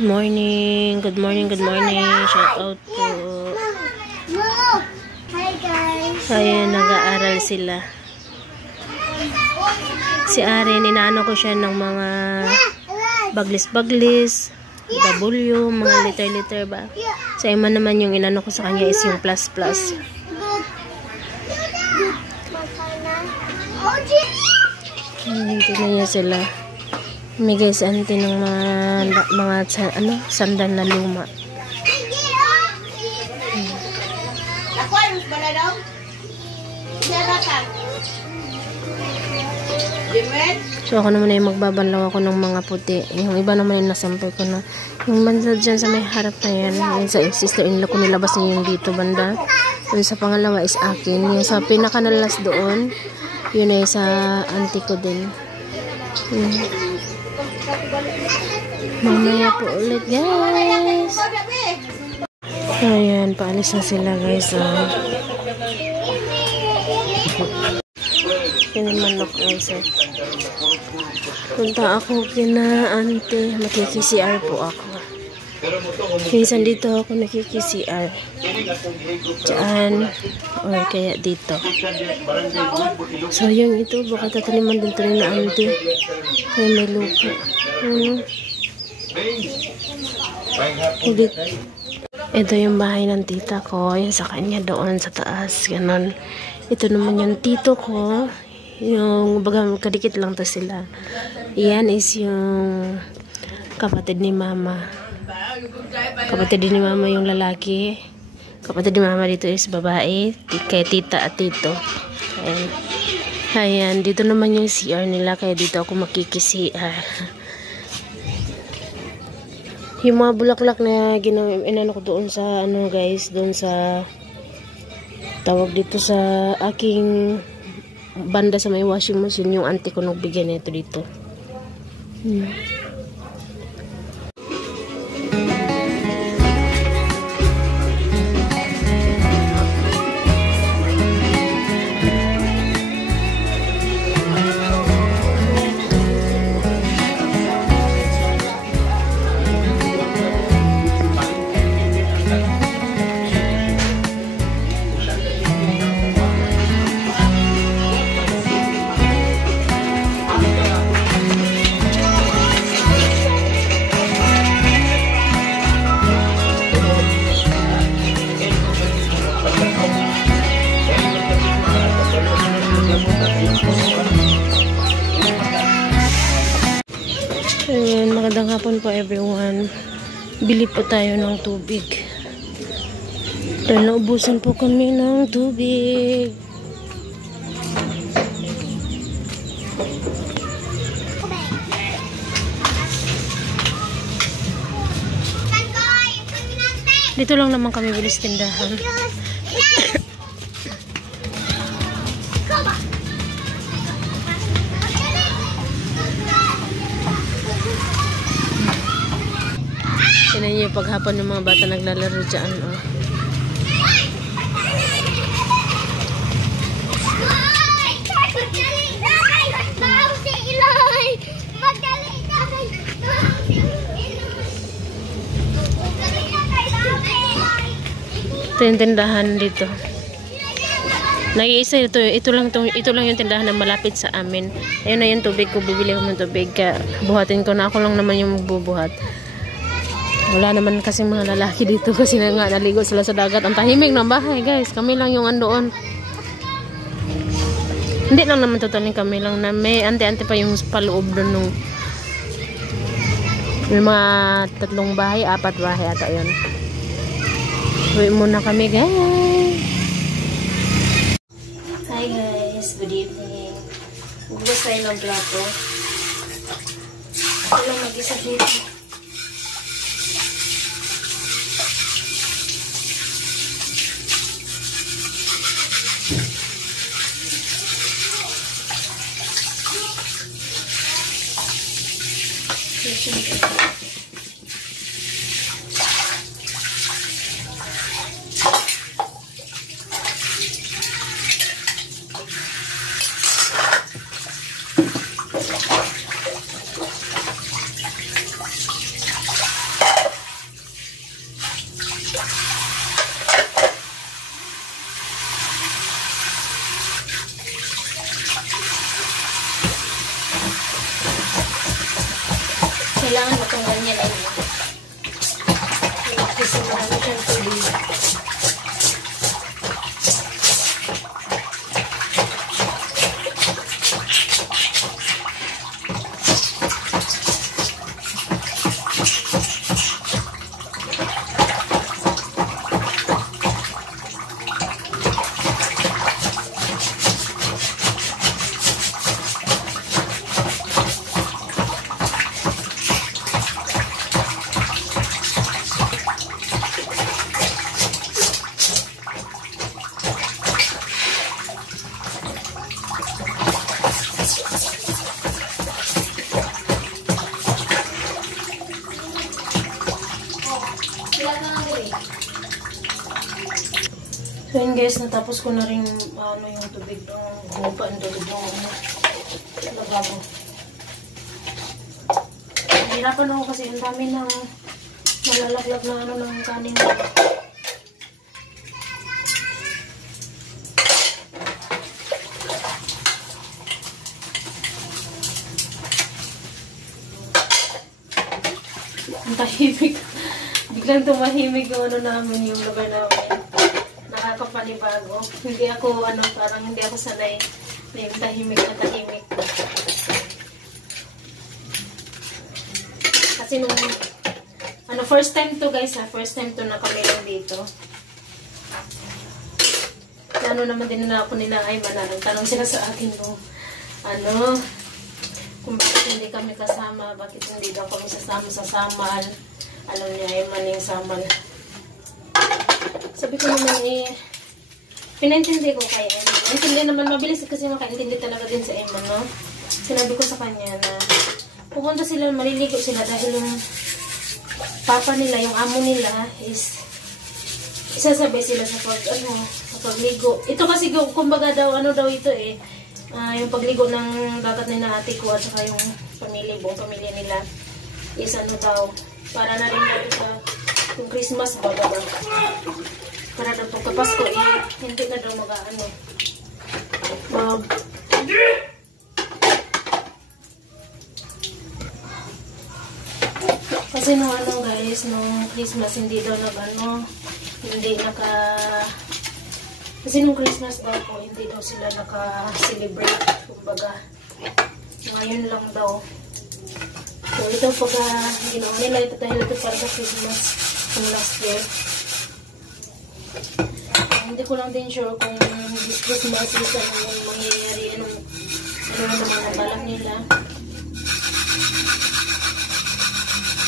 Good morning. Good morning. Good morning. Shout out po. Hi guys. Ayan, nag-aaral sila. Si Arin, inaano ko siya ng mga baglis-baglis, W, mga liter-liter ba. Sa Iman naman yung inano ko sa kanya is yung plus-plus. Tingnan niya sila. Migay sa auntie ng mga sandal na luma. So ako naman ay magbabanlaw ako ng mga puti. Yung iba naman yung nasampay ko na. Yung banda dyan sa may harap na yan. Yung sa sister-in-law ko nilabas niya yung dito banda. Yung sa pangalawa is akin. Yung sa pinakanalas doon, yun ay sa auntie ko din. Mamaya po ulit guys. Ayan, paalis na sila guys. Kinimanok guys. Punta ako kina auntie. Makiki-CR po ako. Minsan dito ako nakiki-CR. Diyan. Or kaya dito. So yung ito, baka tataniman din ito na auntie. Kaya may lupa. Ito yung bahay ng tita ko. Yan sa kanya doon sa taas. Ganon. Ito naman yung tito ko. Yung baga kadikit lang to sila. Yan is yung kapatid ni mama. Kapatid ni mama yung lalaki. Kapatid ni mama dito is babae. Kaya tita at tito. Ayan. Dito naman yung CR nila. Kaya dito ako makiki-CR. Yung mga bulaklak na inano ko doon sa guys, doon sa tawag dito sa aking banda sa may washing machine, yung auntie ko nagbigay nito dito. Ayan, magandang hapon po everyone. Bili po tayo ng tubig. Dahil naubusan po kami ng tubig. Dito lang naman kami bilis tindahan. Tignan niyo yung paghapon ng mga bata naglalaro dyan. Ito yung tindahan dito. Nag-iisa ito lang yung tindahan na malapit sa amin. Ayun na yung tubig ko, bibili ko ng tubig. Buhatin ko na, ako lang naman yung magbubuhat. Wala naman kasi mga lalaki dito kasi na nga naligo sila sa dagat. Ang tahimik ng bahay guys. Kami lang yung andoon. Hindi lang naman totaling kami lang na may ante-ante pa yung paloob doon nung may mga 3 bahay, 4 bahay ata yun. Uwi muna kami guys. Hi guys, good evening. Gusto tayo ng plato. Ako lang mag-isa dito. kailangan matanggal niya lang yun. Kasi marami siyang tubig. So yun guys, natapos ko na rin yung tubig ng gupa, yung tubig ng lababo. Nahirapan ako kasi ang dami ng malalaglag na ng kanin. Ang tahimik. Biglang tumahimik yung namin, yung lugar namin. Nakakapanibago. Hindi ako, parang hindi ako sanay na yung tahimik na tahimik. Kasi nung, first time to guys first time to na kami lang dito. Naman din na ako nila ay manarang. Tanong sila sa akin no, kung bakit hindi kami kasama, bakit hindi daw kami sasama sa Samal. Alam niya ay maning Samal. Sabi ko naman pinaintindi ko kay Emma. Intindi naman, mabilis kasi makaintindi talaga din sa Emma, no? Sinabi ko sa kanya na pupunta sila, maliligo sila dahil yung papa nila, yung amo nila is isasabay sila sa pagligo. Ito kasi kumbaga daw, ito yung pagligo ng dagat ni na ate ko at saka yung buong pamilya nila is daw, para na rin daw sa yung Christmas baga daw. Para daw pagkapasko, hindi na daw kasi nung guys, nung Christmas, hindi daw kasi nung Christmas daw po, hindi daw sila naka-celebrate, kumbaga. Ngayon lang daw. So, ito pagka ginawa nila, ito dahil ito para sa Christmas ng last year. Hindi ko lang din sure kung this Christmas is yung mangyayari, ano naman ang balak nila.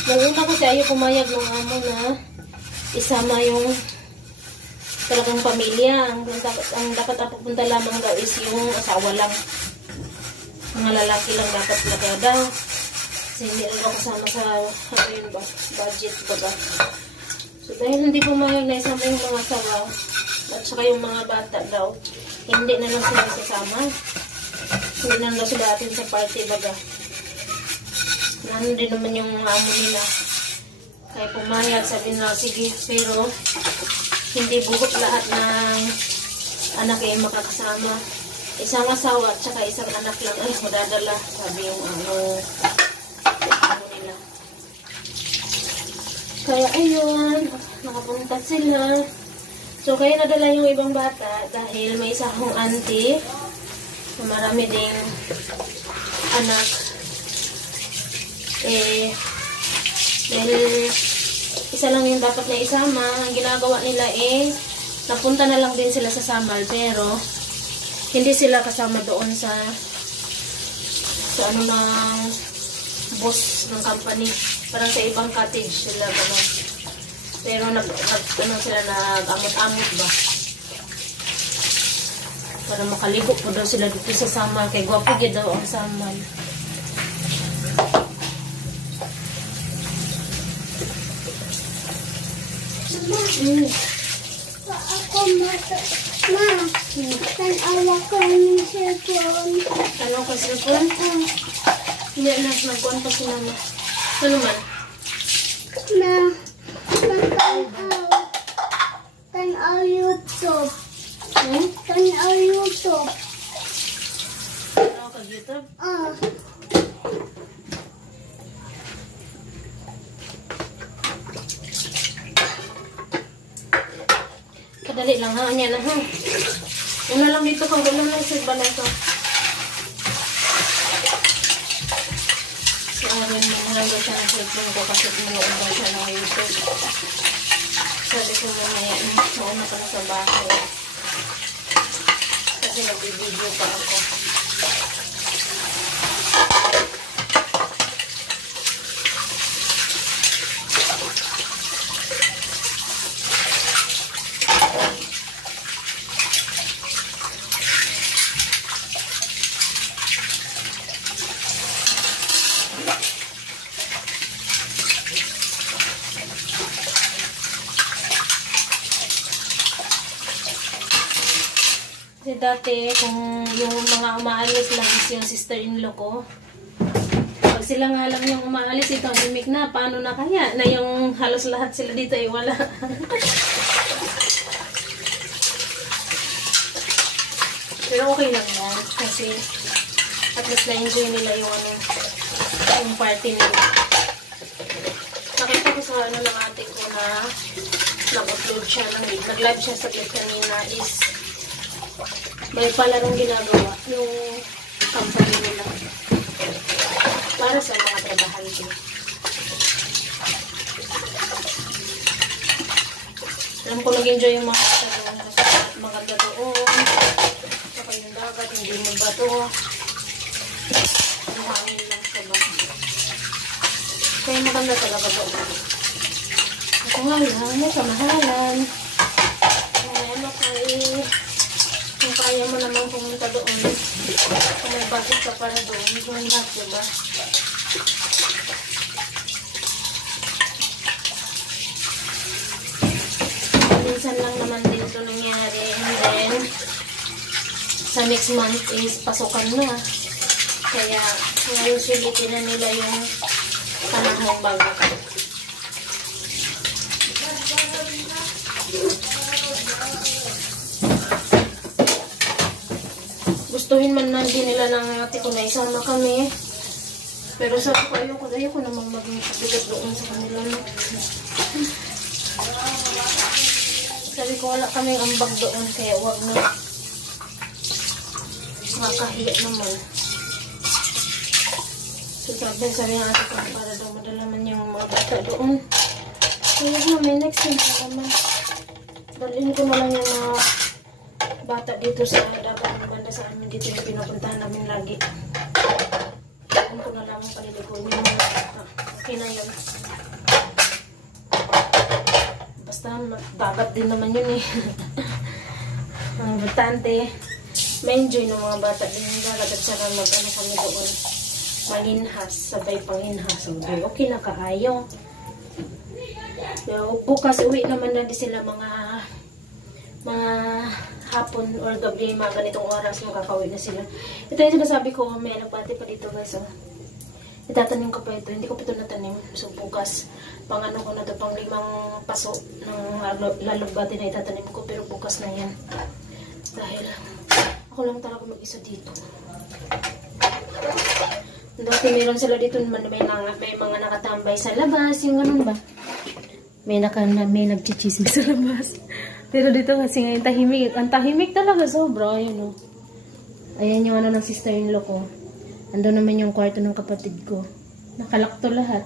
Nung una kasi ayaw pumayag ng amo na isama yung talagang pamilya. Ang dapat pupunta lamang daw is yung asawa lang. Mga lalaki lang dapat talaga daw. Kasi hindi lang daw kasama sa budget baga. So dahil hindi pumayag na isama yung mga asawa at saka yung mga bata daw, hindi na lang sila sasama. Hindi na lang sila atin sa party baga. Ano din naman yung amo nila. Kaya pumayag, sabi na sige, pero hindi buhok lahat ng anak ay makakasama. Isang asawa at saka isang anak lang ay madadala, sabi yung amo nila. Kaya ayun, nakapunta sila. So kaya nadala yung ibang bata dahil may isa akong auntie na marami ding anak. Dahil isa lang yung dapat na isama, ang ginagawa nila napunta na lang din sila sa Samal, pero hindi sila kasama doon sa ng boss ng company. Parang sa ibang cottage sila gano'n. Pero sila nag-amot-amot ba? Para makaligo po daw sila dito sa Samal. Kaya gwapo daw ang Samal. Tan-awa ko ng cellphone. Ano ka cellphone? Hindi na, nagkuhan pa si mama. Ano man? Tan-aw YouTube. Tan-aw YouTube. Ano ka YouTube? Dali lang ha, anya na ha. Una lang dito kung gano'n lang sa iba na ito. Si Aaron, manghalo siya ng cellphone ko kasi pinuon daw siya ng YouTube. Sabi ko mamaya, nauna pa na sa bahay. Kasi nag-video pa ako. Kasi dati, kung yung mga umaalis lang is yung sister-in-law ko, pag sila nga lang yung umaalis, ito, mimik na, paano na kaya? Na yung halos lahat sila dito ay wala. Pero okay lang yan, kasi at least na-enjoy nila yung, yung party nila. Nakita ko sa ano ng ate ko na nag-upload siya, nag-live siya sa clip kanina is may palarong ginagawa yung company nila para sa mga trabahante. Alam ko nag-enjoy yung mga kasama kasi maganda doon. Saka yung dagat, hindi mo bato. Ang hangin lang sa bato. Kaya maganda talaga doon. Ako nga lang, may kamahalan. Kaya kung kaya mo naman pumunta doon, kung may budget ka para doon, doon lahat, diba? Minsan lang naman din ito nangyari. And then, sa next month is pasukan na. Kaya, ngayon sulitin na nila yung panahong bago. Gustuhin man din nila ng ate ko na isama kami. Pero sabi ko, ayoko namang maging kabigat doon sa kanila. No? Sabi ko, wala kaming ambag doon, kaya wag na. Makahiya naman. So sabi ng ate ko, para daw madala man yung mga bata doon. Kaya may next time pa naman. Dalhin ko na lang yung mga bata dito sa dapat ng banda sa amin dito yung pinapuntahan namin lagi. Kung ko na lang paliliguin yung mga bata. Okay na yun. Basta dagat din naman yun eh. Ang importante, ma-enjoy ng mga bata din yung dagat at saka mag-ano kami doon. Malinhas, sabay panghinhas. Okay na kaayo. Pero bukas uwi naman na din sila mga hapon or gabi, mga ganitong oras makakauwi na sila. Ito yung sinasabi ko, may nagpati pa dito guys. Oh. Itatanim ko pa ito. Hindi ko pa ito natanim. So bukas, pang ano ko na ito, pang 5 paso ng lalubati na itatanim ko. Pero bukas na yan. Dahil ako lang talaga mag-isa dito. Dati meron sila dito naman, may mga nakatambay sa labas. Yung ganun ba? May nagchichisig sa labas. Pero dito kasi ngayon tahimik. Ang tahimik talaga sobra. Ayan o. Ayan yung ano ng sister-in-law ko. Ando naman yung kwarto ng kapatid ko. Nakalakto lahat.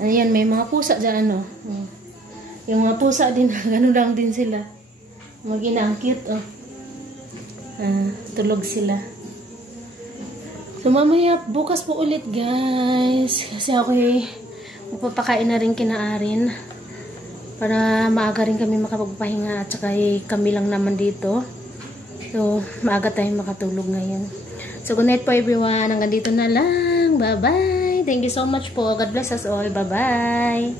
Ayan, may mga pusa dyan ano. Yung mga pusa din, gano'n lang din sila. Ang cute oh. Tulog sila. So mamaya, bukas po ulit guys. Kasi ako magpapakain na rin kinaarin. Para maaga rin kami makapagpahinga at saka kami lang naman dito. So, maaga tayong makatulog ngayon. So, good night po everyone. Hanggang dito na lang. Bye-bye. Thank you so much po. God bless us all. Bye-bye.